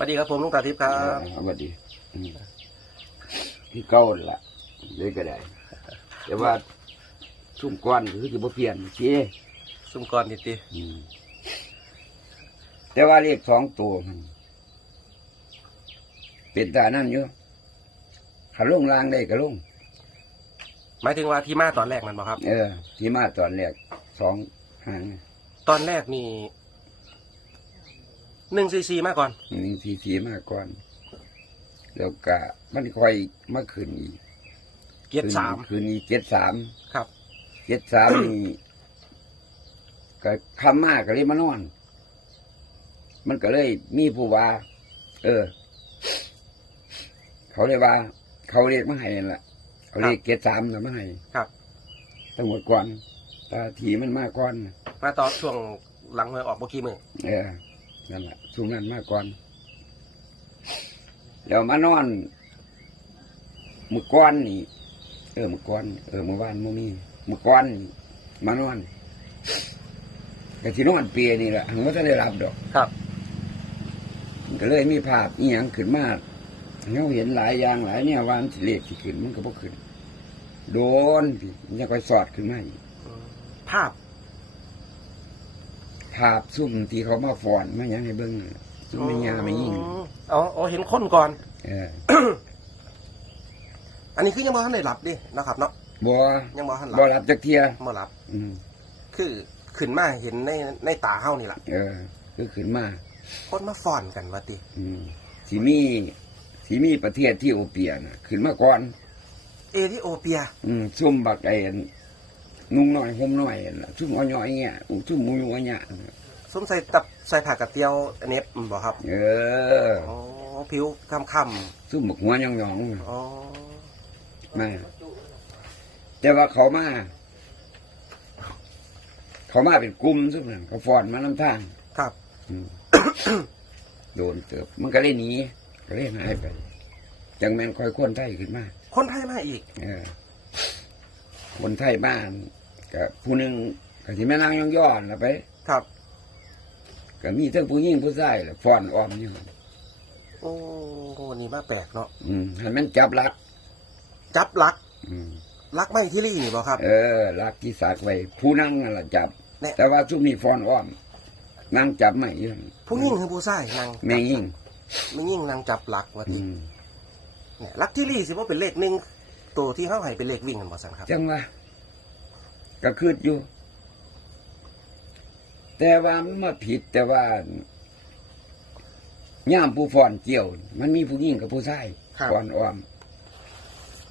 สวัสดีครับผมลุงตาทิพย์ครับสวัสดีอืมที่เก้านั่นละเลยก็ได้ แต่ว่าชุ่มก้อนคือจะบ่เปลี่ยนเจ๊ซุ่มก่อนนิดดีอืมแต่ว่าเลขสองตัวมันเป็นตานั่นอยู่ขาลงลางได้ก็ลงหมายถึงว่าที่มาตอนแรกมันบอกครับ เออ ที่มาตอนแรกสองหางตอนแรกนี่ หนึ่งซีซีมาก่อน หนึ่งทีทีมาก่อน แล้วก็มันค่อยมาขึ้นอีกเกียรติสามคืนนี้เจ็ดสามครับ เจ็ดสามนี่ก็คำมากก็เลยมานอน มันก็เลยมีผู้ว่า เออ เขาเลยว่า เขาเรียกมาให้นั่นแหละเขาเรียกเจ็ดสามนะมาให้ครับตั้งหมดก่อนตาทีมันมากก่อน มาตอนช่วงหลังหวยออกเมื่อกี้มือเออ นั่นแหละช่วงนั้นมากก่อนแล้วมานอนมือก้อนนี่ เออมือก้อน เออมือวานมือนี้มือก้อนนี่มานอนแต่ที่นอนเปียนี่แหละหังว่าจะได้รับดอก ครับมันก็เลยมีภาพอีหยังขึ้นมาเราเห็นหลายอย่างหลายเนี่ยวามันสิเลขที่ขึ้นมันก็บ่ขึ้น โดนพี่มันจะค่อยสอดขึ้นมาอีกอืมภาพ ภาพซุ่มที่เขามาฟ้อนมาหยังให้เบิ่งน่ะซุ่มไม่ยาไม่ยิ่งอ๋ออ๋อเห็นคนก่อน เออ อันนี้คือยังบ่ทันได้หลับดินะครับ เนาะบ่ยังบ่ทันหลับ่บรับจักเทียบ่หลับ อืมคือขึ้นมาเห็นในในตาเฮานี่แหละเออ คือขึ้นมาคนมาฟ้อนกันว่าติอืมสีมีสีมีประเทศที่โอเปียน่ะขึ้นมาก่อน เอธิโอเปีย อืมซุ่มบักไอ้อั นนุ่งน้อยห่มน้อยนั่นล่ะซุ่มอ้อยๆเงี้ยอู้ซุ่มมูยูอ้อยเงี้ยสวมใส่ตับใส่ผ้ากระเตียวเน็บบ่ครับ เอออ๋อผิวค่ำซุ่มบักหัวหยองๆๆอ๋อมาแต่ว่าเขามา เขามาเป็นกลุ่มซุ่มนั่นเขาฟอนมาน้ำทางครับอืมโดนเติบมันก็เลยหนีก็เลยหายไปจังแมนคอยคนไทยขึ้นมา คนไทยมาอีก เออ คนไทยบ้าน กับผู้หนึ่งก็ที่แม่นางย่องย้อนละไปครับก็มีทั้งผู้หญิงผู้ชายแหละฟ้อนอ้อมอยู่โอ้นี่มาแปลกเนาะอืมให้มันจับลัก จับลัก อืมลักไม่ที่รี่นี่บ่ครับ เออลักที่สากไว้ผู้นั่งนั่นแหละจับ แน่ แต่ว่าซุ่มนี้ฟ้อนอ้อมนั่งจับไม่ยืนผู้หญิงคือผู้ชายนางแม่ยิ่งไม่ยิ่งนางจับลักว่าอืติมเนี่ยลักที่รี่สิว่าเป็นเลขหนึ่งตัวที่เขาให้เป็นเลขวิ่งกันบ่สันครับจังว่า ก็คืดอยู่ แต่ว่ามันมาผิดแต่ว่าย่ามผู้ฟ้อนเกี่ยว มันมีผู้หญิงกับผู้ชายครับฟ้อนอ้อม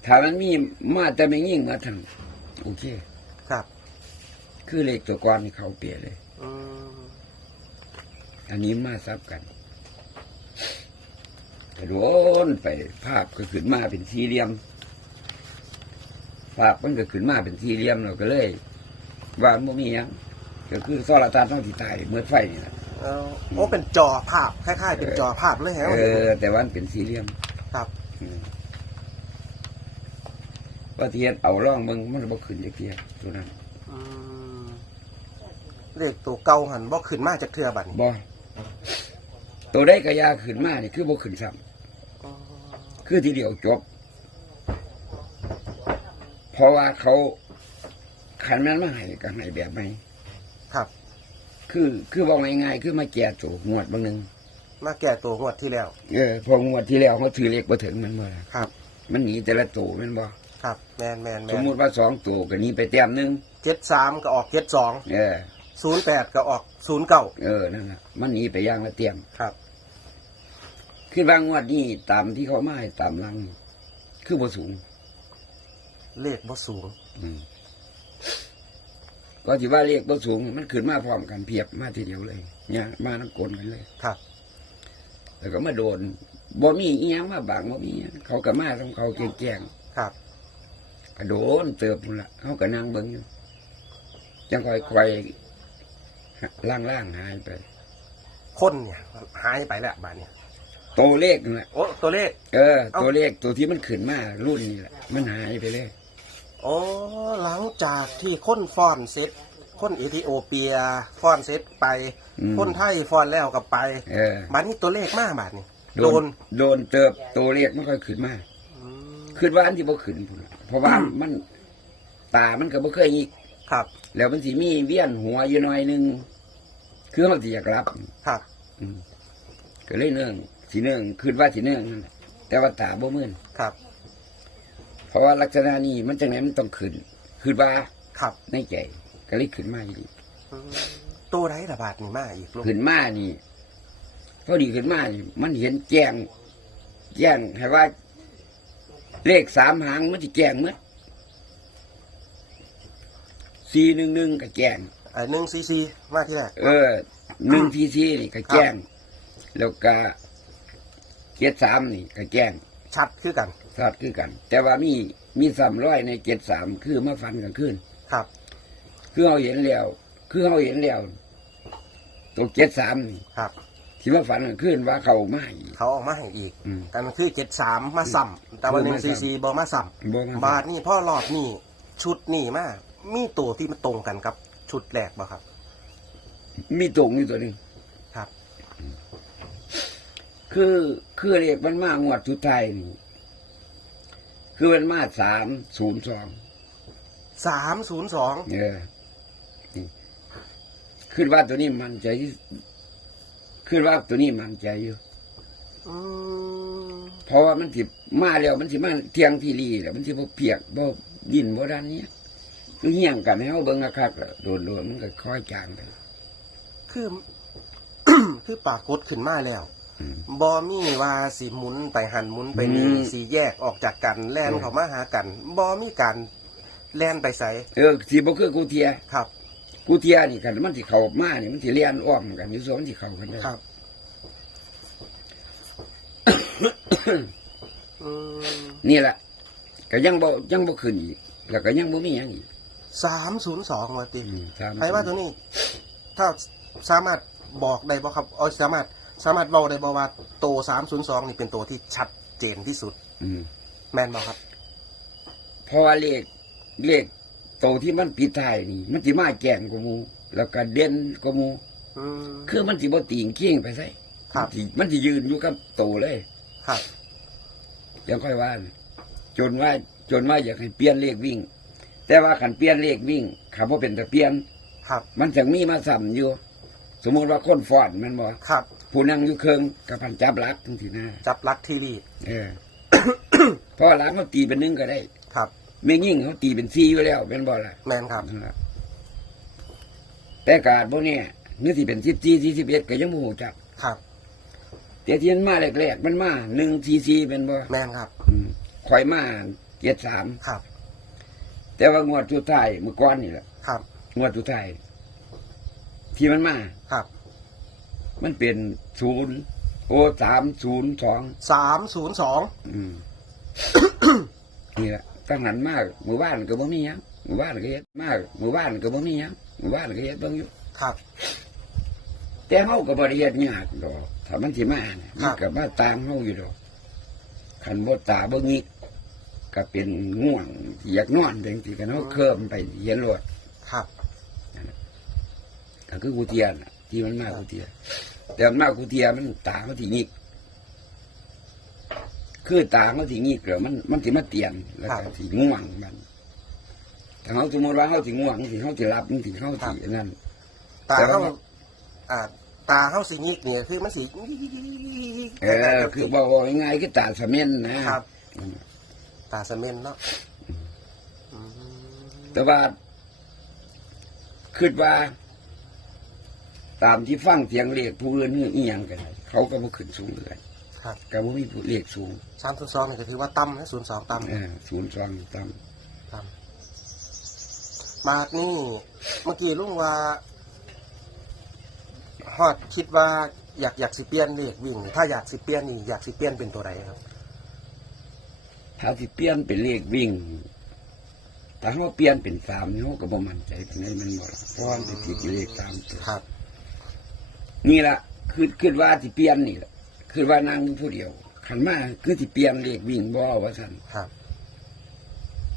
ถ้ามันมีมาแต่ไม่ยิ่งมาทางโอเค ครับ คือเลขตัวก้อนนี่เขาเปลี่ยนเลย อืมอันนี้มาซับกันกระโดนไปภาพก็ขึ้นมาเป็นสี่เหลี่ยม ภาพมันก็ขึ้นมาเป็นสี่เหลี่ยมเราก็เลย ว่ามันบ่มีหยังก็คือโซลาร์ตาร์ต้องที่ตายเมื่อไฟนี่แหละเอาโอ้เป็นจอภาพคล้ายๆ เป็นจอภาพเลยฮะเออ แต่ว่ามันเป็นสี่เหลี่ยมครับอืมว่าเทียนเอาร่องมึงมันบ่ขึ้นจักเทียตัวนั้นอืมเลขตัวเก่าหันบ่ขึ้นมาจากเทือบัดนี้บ่ตัวได้กระยาขึ้นมานี่คือบ่ขึ้นซ้ำอ๋อคือทีเดียวจบ เพราะว่าเขาขันแม่นมาให้ก็ให้แบบไหมครับ คือคือบอกง่ายๆคือมาแก่ตัวงวดบางหนึงมาแก้ตัวงวดที่แล้ว เออพองวดที่แล้วเขาถือเลขบ่ถึงมันบ่ล่ะครับ มันหนีแต่ละตัวแมันบ่ครับ แมนแมนแมสมนมุติว่าสองตัวก็หนีไปแต้มหนึงเจ็ดสามก็ออกเจ็ดสองเออศูนย์แปดก็ออกศูนย์เก้าเออนั่นน่ะมันหนีไปอย่างละเตียมครับคือบางงวดนี้ตามที่เขามาให้ตามหลัง คือบ่สูง เลขบ่สูง อืมก็สิว่าเลขบ่สูง มันขึ้นมาพร้อมกันเพียบมาทีเดียวเลย เนี่ย มาน้ำกลนกันเลย ครับ แล้วก็มาโดนบ่มีอีหยังมาบางบ่มีหยังเขาก็มาของเขาแจ้งครับ ๆก็โดนเติบพุ่นละเขาก็นั่งเบิ่งอยู่จังค่อยๆล่างๆหายไป คนเนี่ยหายไปแล้วบาดเนี่ยตัวเลขนั่นแหละโอ้ตัวเลข เออเอ้าตัวเลขตัวที่มันขึ้นมารุ่นนี้แหละมันหายไปเลย โอ้หลังจากที่คนฟ้อนเสร็จคนเอธิโอเปียฟ้อนเสร็จไป อืม คนไทยฟ้อนแล้วก็ไปเออ บัดนี้ตัวเลขมาบาดนี้โดน โดนเติบตัวเลขไม่ค่อยขึ้นมาอืมขึ้นว่าอันที่บ่ขึ้นพุ่นล่ะเพราะว่ามันตามันก็บ่เคยอีก ครับแล้วมันสิมีเวียนหัวอยู่หน่อยหนึงคือมันสิอยากรับ ครับอืมก็เลยเนื่องสิเนื่องขึ้นว่าสิเนื่องนั่นแหละแต่ว่าตาบ่มื่นครับ เพราะว่าลักษณะนี้มันจังไหนมันต้องขึ้นขึ้นว่าครับในใจก็เลยขึ้นมาอีกอืมตัวไหนระบาดนี่มาอีกลุงขึ้นมานี่พอดีขึ้นมานี่มันเห็นแจ้งแจ้งให้ว่า เลขสามหางมันจะแจ้งเมื่อสี่หนึ่งหนึ่งก็แจ้งไอ้หนึ่งซีซีมาที่แรกเออหนึ่งทีซีนี่ก็แจ้งแล้วก็เจ็ดสามนี่ก็แจ้ง ชัดคือกันทราบคือกัน แต่ว่ามีมีสามร้อยในเจ็ดสามคือมาฟันกันขึ้นครับ คือเขาเห็นแล้ว คือเขาเห็นแล้วตัวเจ็ดสามนี่ครับ ที่มาฝันกันขึ้นว่าเขาไม่เขาเออกมาให้อีกอืมกันคือเจ็ดสามมาซ้ำแต่ว่าหนึ่งมาซีซ้ำซีบอมาซ้บ่มาำบาทนี่พ่อรอบนี่ชุดนี่มามีตัวที่มันตรงกันกับ ชุดแรกบ่ครับ มีตรงอยู่ตัวหนึงครับ คือคือเรียกมันมางวดสุดท้ายนี่คือมันมาสามศูนย์สองสามศูนย์สองเออนี่ขึ้นว่าตัวนี้มันใจที่ขึ้นว่าตัวนี้มันใจอยู่อืมเพราะว่ามันสิมาแล้วมันสิมาเที่ยงที่รีแล้วมันสิบ่เปียกบ่ดินบ่ด้านเนี้ยคือเหี่ยงกันให้เฮาเบิ่งคักๆแล้วโดนๆมันก็ค่อยจางไปคือ คือปรากฏขึ้นมาแล้วอืม บอมีว่าสีหมุนไปหันหมุนไปนี่อืม สีแยกออกจากกันแล่นอืมเขามาหากันบอมีการแล่นไปใส่เออสิบ่คือกูเทีย ครับ กูเทียนี่กันมันสิเข้ามานี่มันสิเลียนอ้อมกันอยู่ส่วนมันสิเข้ากันได้ครับ อืมนี่แหละก็ยังบ่ยังบ่ขึ้นอีกแล้วก็ยังบ่มีหยังอีกสามศูนย์สองมาติ อืมตามใครว่าตัวนี้ ถ้าสามารถบอกได้บ่ครับเอาสามารถ สามารถบอกได้บ่ว่าโตสามศูนย์สองนี่เป็นตัวที่ชัดเจนที่สุด อืมแม่นบ่ครับ เพราะว่าเลขเลขโตที่มันปิดท้ายนี่ มันสิมาแจ้งกว่าหมู่แล้วก็เด่นกว่าหมู่อืม คือมันสิบ่ติงเคียงไปไสครับ มันสิมันสิยืนอยู่กับโตเลย ครับ ยังค่อยว่านะจนว่าจนว่าอยากให้เปลี่ยนเลขวิ่ง แต่ว่าคันเปลี่ยนเลขวิ่งคำว่าเป็นแต่เปลี่ยน ครับ มันจะมีมาซ้ำอยู่ สมมุติว่าคนฟอนมันบ่ครับ ผู้นั่งอยู่เครื่องกับพันจับหลักทั้งทีหน้าจับลักทีรีเออ เพราะว่าหลักเขาตีเป็นหนึ่งก็ได้ ครับไม่ยิ่งเขาตีเป็นสี่อยู่แล้วเป็นบ่ล่ะแม่นครับนั่นล่ะแต่การพวกเนี้ยนี่สิเป็นสิบสี่สี่สิบเอ็ดก็ยังโมโหจักครับแต่ที่มันมาแรกๆมันมาหนึ่งสี่สี่เป็นบ่แม่นครับอืมข่อยมาเจ็ดสามครับ แต่ว่างวดสุดท้ายเมื่อก่อนนี่แหละครับ งวดสุดท้ายที่มันมาครับ มันเป็นศูนย์โอสามศูนย์สองสามศูนย์สองอืมนี่แหละตั้งนั้นมากหมู่บ้านก็บ่มีหยังหมู่บ้านก็เฮ็ดมากหมู่บ้านก็บ่มีหยังหมู่บ้านก็เฮ็ดเบิ่งอยู่ครับ แต่เฮาก็บ่ได้เฮ็ดยากดอกถ้ามันสิมาเนี่ยครัมันบก็มาตามเฮาอยู่ดอกคันบ่ตาบ่งิกก็เป็นง่วงที่อยากนอนจังซี่ก็เฮาเคิมไปเห็นรถครับก็คือกูเทียนน่ะ ที่มันมากูเทีย แต่มันมากูเทียมันตามันสิงิกคือตาเขาสิงิกแล้วมันมันสิมาเตียนแล้วก็สิง่วงมันถ้าเขาสมมติว่าเขาสิง่วงสิเขาสิรับมันสิเขาสินั่นตาแต่ว่าเขาอ่าตาเขาสีนี้เนี่ยคือมันสีเออคือบอกว่าง่ายๆคือตาสะเม็นนะครับ ตาสะเมนเนาะอืมแต่ว่าคิดว่า ตามที่ฟังเสียงเรียกผู้อื่นนี่อีหยังกันเขาก็บ่ขึ้นสูงเลยครับก็บ่มีผู้เรียกสูงสามศูนย์สองนี่ก็ถือว่าต่ำนะศูนย์สองต่ำเออศูนย์สองต่ต่ำบาทนี่เมื่อกี้ลุงว่าฮอดคิดว่าอยากอยากสิเปลี่ยนเลขวิ่งถ้าอยากสิเปลี่ยนนี่อยากสิเปลี่ยนเป็นตัวใดครับำถ้าสิเปลี่ยนเป็นเลขวิ่งถ้าเขาเปลี่ยนเป็นสามนี่เขาก็บ่มั่นใจปานใดมันบ่ล่ะเพราะว่ามันสิผิดเลขสามตัวครับ นี่ละคือคือว่าที่เปลี่ยนนี่แหละคือว่านางผู้เดียวขันมาคือที่เปลี่ยนเลขวิ่งบ่ว่าท่านครับ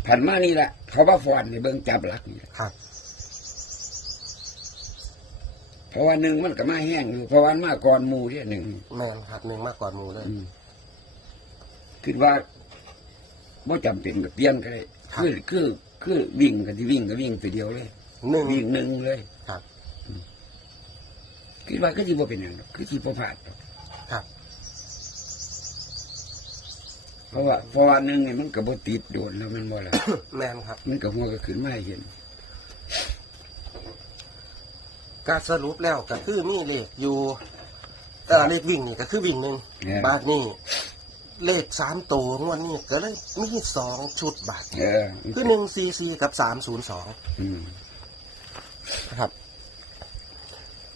ผันมานี่แหละเขาว่าฟอนในเบิ่งจับหลักนี่แหละครับ เพราะว่าหนึ่งมันก็มาแห้งอยู่เพราะว่ามันมาก่อนหมูเนี่ยหนึ่งแม่นครับหนึ่งมากกว่าหมูเลย อืมคิดว่าบ่จำเป็นกับเปลี่ยนก็ได้ครับ คือคือคือวิ่งกันที่วิ่งก็วิ่งไปเดียวเลย หนึ่งวิ่งหนึ่งเลย ครับคิดว่าก็ที่บ่เป็นอย่างนั้นคือที่บ่พลาดหรอกครับ เพราะว่าเพราะว่าหนึ่งนี่มันก็บ่ติดโดนแล้วมันบ่ล่ะ แม่นครับมันก็หัวก็ขึ้นมาให้เห็น การสรุปแล้วก็คือมีเลขอยู่เออเลขวิ่งนี่ก็คือวิ่งหนึ่งเนี่ยบาทนี่เลขสามตัวงวดนี้ก็เลยมีสองชุดบาทเออคือหนึ่งซีซีกับสามศูนย์สองอืมครับ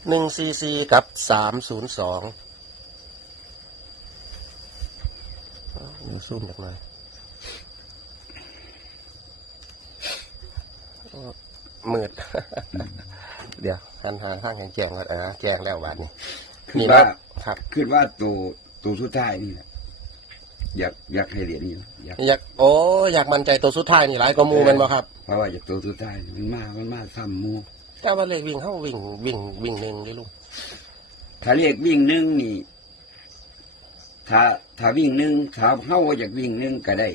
หนึ่งซีซีกับสามศูนย์สองเดี๋ยวซูมจากหน่อยมืด เดี๋ยวหันหาทางแห่งแจงก่อนอ่าแจงแล้วบาทนี้คือนี่ว่าครับคือว่าตัวตัวสุดท้ายนี่แหละอยากอยากให้เหรียญนี่อยากอยากโอ้อยากมั่นใจตัวสุดท้ายนี่หลายกว่าหมูแมันบ่ครับ เพราะว่าอยากตัวสุดท้ายมันมามันมาซ้ำหมู แต่ว่าเลขวิ่งเข้าวิ่งวิ่งวิ่งหนึ่งดิลุงถ้าเรียกวิ่งหนึ่งนี่ถ้าถ้าวิ่งหนึ่งถ้าเข้าว่าอยากวิ่งหนึ่งก็ได้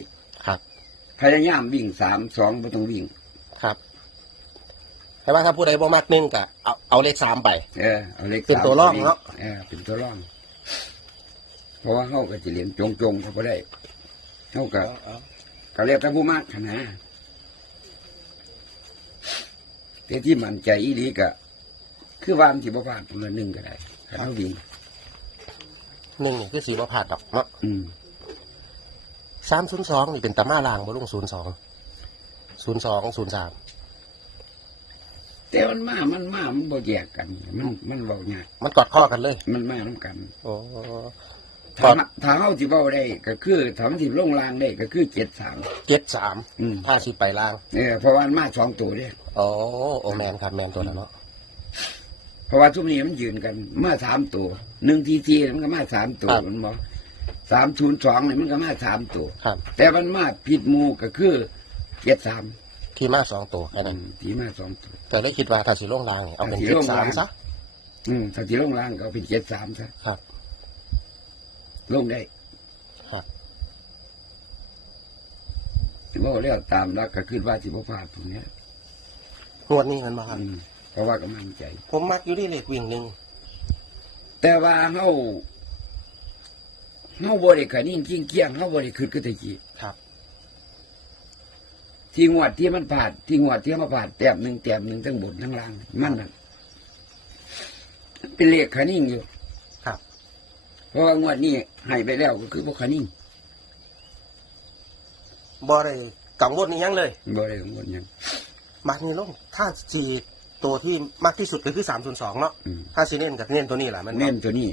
ครับ พยายามวิ่งสามสองไม่ต้องวิ่ง ครับแต่ว่าถ้าผู้ใดบ่มักหนึ่งก็เอาเอาเลขสามไป เออเอาเลขเป็นสามตัวร่องเนอะเออเป็นตัวร่อง เพราะว่าเขาก็จะเรียนจงจงๆเขาก็ได้เขาก็ก็เรียกท่านผู้มากขนาด แต่ที่มันใจอีดีก็คือวามสิบพลาดตัวละหนึ่งก็ได้ถ้าเขาวิ่งหนึ่งนี่คือสีบ่ผ่านดอกเนาะอืมสามศูนย์สองนี่เป็นตามาลางบ่ลุงศูนย์สองศูนย์สองศูนย์สามแต่มันมา มันมา มันบ่แยกกัน มัน มันเบาง่ายมันกอดข้อกันเลย มันมาน้ำกัน โอ้ ถามถามเอาสิเบาได้ ก็คือถามสิลงรางได้ก็คือเจ็ดสาม เจ็ดสามอืม ถ้าสิไปล่างเออเพราะว่ามันมาสองตัวเนี่ยโอ้โอแมนครับแมนตัวนั้นเนาะเพราะว่าทุกนี้มันยืนกันมาสามตัวหนึ่งทีทีมันก็มาสามตัวมันบอกสามศูนย์สองเนี่ยมันก็มาสามตัว ครับ แต่มันมาผิดหมูก็คือเจ็ดสามที่มาสองตัวแค่นั้นทีมาสองตัว แต่เลยคิดว่าถ้าสิลงล่างนี่เอาเป็นถ้าสิเจ็ดลงสามล่างซะ อืมถ้าที่ลงรางก็เอาเป็นเจ็ดสามซะครับ ลงได้ครับสิบ่เรียกตามแล้วก็คือว่าสิบ่พลาดตรงเนี้ยงวดนี้มันมาครับอืมเพราะว่าก็มั่นใจ ผมมักอยู่ที่เลขวิ่งหนึ่งแต่ว่าเฮาเฮาบ่ได้คะนิ่งจริงเกี้ยงเฮาบ่ได้คิดคือแตะกี้ครับ ที่งวดที่มันผ่านที่งวดที่มาผ่านแต้มหนึ่งแต้มหนึ่งทั้งบนทั้งล่าง มันน่ะเป็นเลขคะนิ่งอยู่ครับ เพราะว่างวดนี้ให้ไปแล้วก็คือบ่คะนิ่งบ่ได้กังวลนี่ยังเลยบ่ได้กังวลหยังมักนี่ลงถ้าสีตัวที่มากที่สุดก็คือสามศูนย์สองเนาะอืมถ้าสีเน้นกับเน้นตัวนี้แหละมันเน้นตัวนี้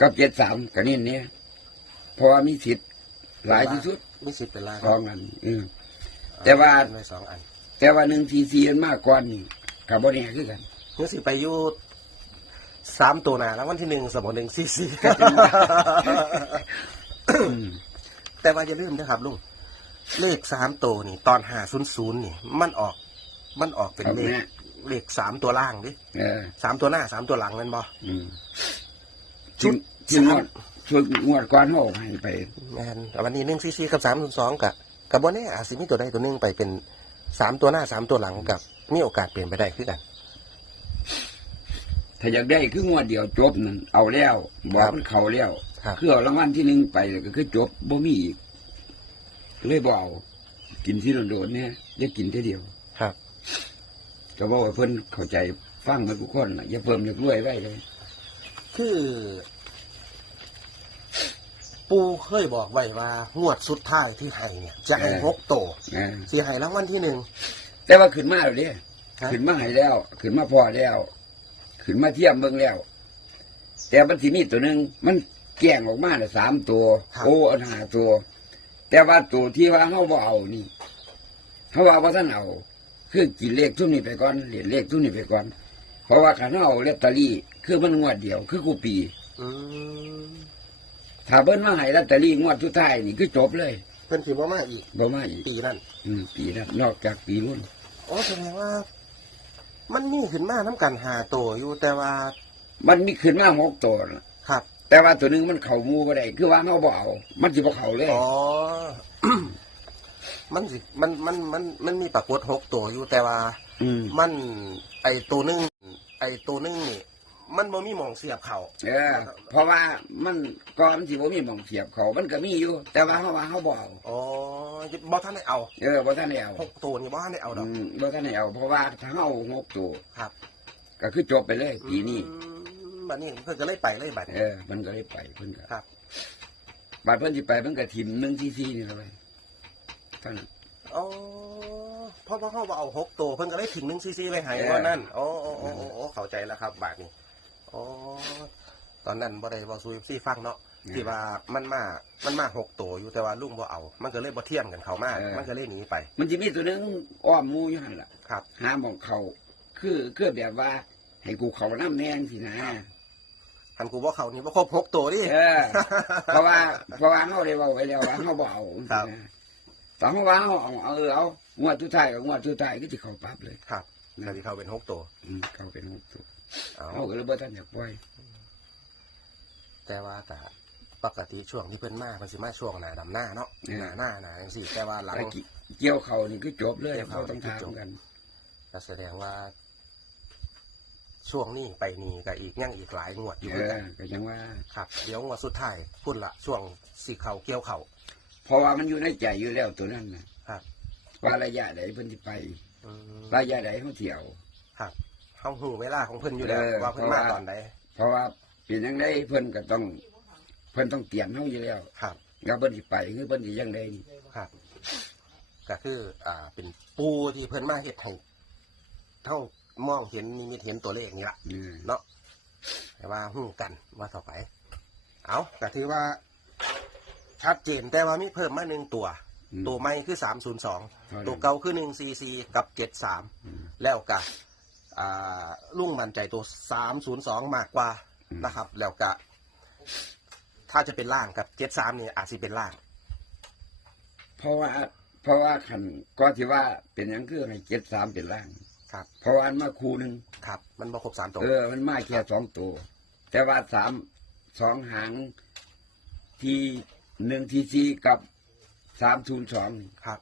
กับเจ็ดสามก็เน้นเนี่ยเพราะว่ามีสิทธิ์หลายที่สุดมีสิทธิ์เป็นล่างสองอันอืม แต่ว่าเป็นไว้สองอันแต่ว่าหนึ่งทีซีมันมากกว่านี่กับบ่ได้คือกันเมื่อสิไปอยู สามตัวหนาแล้ววันที่หนึ่งสมองหนึ่งซีซีอืมแต่ว่าอย่าลืมนะครับลุงเลขสามตัวนี่ ตอนหาศูนย์ศูนย์นี่ มันออก มันออกเป็นเอาเลขแน่เลขสามตัวล่างดิเออสามตัวหน้าสามตัวหลังแมันบอ อืมชุที่ดที่งสามวดชุดงวดก่อนเขาให้ไป แมนแต่วันนี้หนึ่งซีซีกับสามศูนย์สองกับกับวันนี้อาจสิมีตัวใดตัวหนึ่งไปเป็นสามตัวหน้าสามตัวหลังกับมีโอกาสเปลี่ยนไปได้คือกัน ถ้าอยากได้คืองวดเดียวจบนั่นเอาแล้วบอกมันเขาแล้วครับ คือเอารางวัลที่หนึ่งไปก็คือจบบ่มีอีกเลยบ่เอากินที่โดนๆเนี่ยอย่ากินทีเดียวครับ ก็บอกว่าเพิ่นเข้าใจฟังมาทุกคนน่ะอย่าเพิ่มอย่ารวยไว้เลย คือ ปูเคยบอกไว้ว่างวดสุดท้ายที่ให้เนี่ย จะให้หกโตวนะสีให้รางวัลที่หนึ่ง แต่ว่าขึ้นมาแล้วเด้ครับ ขึ้นมาให้แล้ว ขึ้นมาพอแล้ว ขึ้นมาเทียมเบิ่งแล้ว แต่มันสิมีตัวหนึ่งมันแกล้งออกมาน่ะสามตัวโอ้อันห้าตัว แต่ว่าตัวที่ว่าเฮาบ่เอานี่เฮาว่าบ่ทันเอา คือกินเลขทุนนี้ไปก่อนเหรียญเลขทุนนี้ไปก่อน เพราะว่าคันเอาลอตเตอรี่ คือมันงวดเดียว คือกูปี อืมถ้าเบิ้นมาให้ลอตเตอรี่งวดสุดท้ายนี่คือจบเลยเพิ่นถือว่ามาอีกบ่มาอีกปีนั้นอืมปีนั้นนอกจากปีรุ่น อ๋อแสดงว่า มันมีขึ้นมาน้ำกันหาตัวอยู่แต่ว่ามันมีขึ้นมาหกตัวน่ะครับแต่ว่าตัวหนึงมันเข่าหมูบ่ได้ คือว่าเฮาบ่เอามันสิบ่เข้าเลย อ๋อ มันสิมันมันมันมันมีปรากฏหกตัวอยู่แต่ว่า อืม มันไอตัวหนึงไอตัวหนึงนี่ มันบ่มีหมองเสียบเขาเออ เพราะว่ามันก่อนสิบ่มีหม่องเสียบเขา มันก็มีอยู่ แต่ว่าเฮาว่าเฮาบ่เอาอ๋อบ่ท่านได้เอาเออบ่ทันได้เอาหกตัวนี่บ่ท่านได้เอาดอือกมบ่ทันได้เอา เพราะว่าถ้าเฮาหกตัวครับก็คือจบไปเลยปีนี้ อืมบัดนี้เพิ่นก็เลยไปเลยบัดนี้ เออ มันก็เลยไปเพิ่นก็ครับบัดเพิ่นสิไปเพิ่นก็ทิม1 cc นี่ละไปเท่านั้น อ๋อเพราะว่าเขาบ่เอาหกตัวเพิ่นก็เลยถึงหนึ่งซีซีไปใหายเออ ว่านั่นอ๋ออ๋ออ๋ออ๋ออ๋อเข้าใจแล้วครับบาทนี้ อ๋อตอนนั้นบ่ได้บ่ซูซีฟังเนาะที่ว่ามันมา มันมาหกตัวอยู่แต่ว่าลุงบ่เอา มันก็เลยบ่เทียมกันเขามากมันก็เลยหนีไป มันสิมีตัวหนึงอ้อมหมูอยู่หั่นล่ะครับ หาหม่องเขาคือคือแบบว่า ให้กูเข้าน้ำแนงสินะหันกูบ่เขานี่บ่ครบหกตัวดิ เออ เพราะว่าเพราะว่าเฮาได้เว้าไว้แล้วว่าเฮาบ่เอาครับแต่เฮาว่าเฮาเอาเอาเออเอางวดสุดท้ายกับงวดสุดท้ายก็สิเข้าปั๊บเลย ครับแล้วที่เขาเป็นหกตัวอืมเข้าเป็นหกตัว เอาเฮาก็เลยบ่ทันอยากปล่อยแต่ว่าแต่ปกติช่วงที่เพิ่นมามันสิมาช่วงหน้าดำหน้าเนาะหน้าหน้าหน้าจังซี่แต่ว่าหลัง แต่เกี่ยวเขานี่คือจบเลยเกี่ยวเขาเขาต้องนี่คือถามจบ กันก็แสดงว่า ช่วงนี้ไปนี่ก็อีกยังอีกหลายงวดอยู่เอเหมือนอกันก็ยังว่า ครับ เดี๋ยวงวดสุดท้ายพุ่นละช่วงสีเขาเกี่ยวเขาเพราะว่ามันอยู่ในใจอยู่แล้วตัวนั้นนะครับ ว่าระยะใดเพิ่นสิไป อืม ระยะใดเฮาเที่ยวครับ เขาหูเวลาของเพิ่นอยู่แล้วเออว่าเพิ่นมาเพราะว่า ตอนใดเพราะว่าเป็นจังไดเพิ่นก็ต้อง เพิ่นต้องเตรียมเฮาอยู่แล้วครับว่าเพิ่นสิไปคือเพิ่นสิจังไดนี่ครับก็คืออ่าเป็นปูที่เพิ่นมาเฮ็ดให้เท่ามองเห็นนิมิตเห็นตัวเลขนี่ละเออเนาะแต่ว่าหูกันว่าต่อไป เอาก็ถือว่า ชัดเจนแต่ว่ามีเพิ่มมาหนึ่งตัว อืม ตัวใหม่คือสามศูนย์สองเท่านั้นตัวเก่าคือหนึ่งซีซีกับเจ็ดสามอืม แล้วก็ อ่าลุงมั่นใจตัวสามศูนย์สองมากกว่าอืมนะครับ แล้วก็ ถ้าจะเป็นล่างกับเจ็ดสามนี่อาจจะเป็นล่าง เพราะว่า เพราะว่าคันก็ที่ว่าเป็นหยังคือให้เจ็ดสามเป็นล่าง ครับ เพราะว่าอันมาคู่หนึงครับ มันมาครบสามตัว เออ มันมาแค่สองตัว แต่ว่าสามสองหางที่หนึ่งที่สี่กับสามศูนย์สองครับ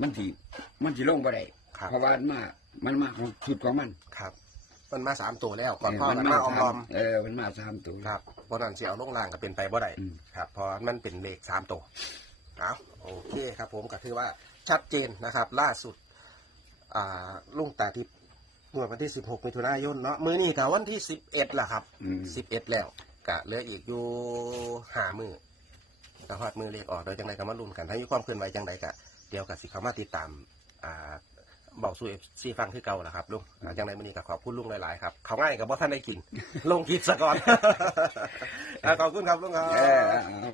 มันที่มันที่ลงไปได้ครับ เพราะว่ามันมา มันมาของชุดของมันครับ มันมาสามตัวแล้วก่อนเออพ่อมัมันมาออมสรอมเออมันมาสามตัว ครับเพราะนั้นสิเอาลงล่างก็เป็นไปบ่ได้อืม ครับเพราะมันเป็นเลขสามตัวเอาโอเคครับ ผมก็คือว่าชัดเจนนะครับ ล่าสุด อ่าลุงตาทิพย์งวดวันที่สิบหกมิถุนายนเนาะมื้อนี้กับวันที่สิบเอ็ดล่ะครับอืม สิบเอ็ดแล้วกะเหลืออีกอยู่หามือก็ฮอดมือเลขออกโดยจังใดก็มาลุ้นกันถ้ามีความเคลื่อนไหวจังใดกะเดี๋ยวกะสิเขามาติดตาม อ่า เบาสู่เอฟซีฟังคือเก่าแหละครับลุงอ่าจังใดมื้อนี้ก็ขอบคุณลุงหลายๆครับเขาง่ายกับว่าท่านได้กิน ลงคลิปซะก่อน อ่าขอบคุณครับลุงครัเออบเอา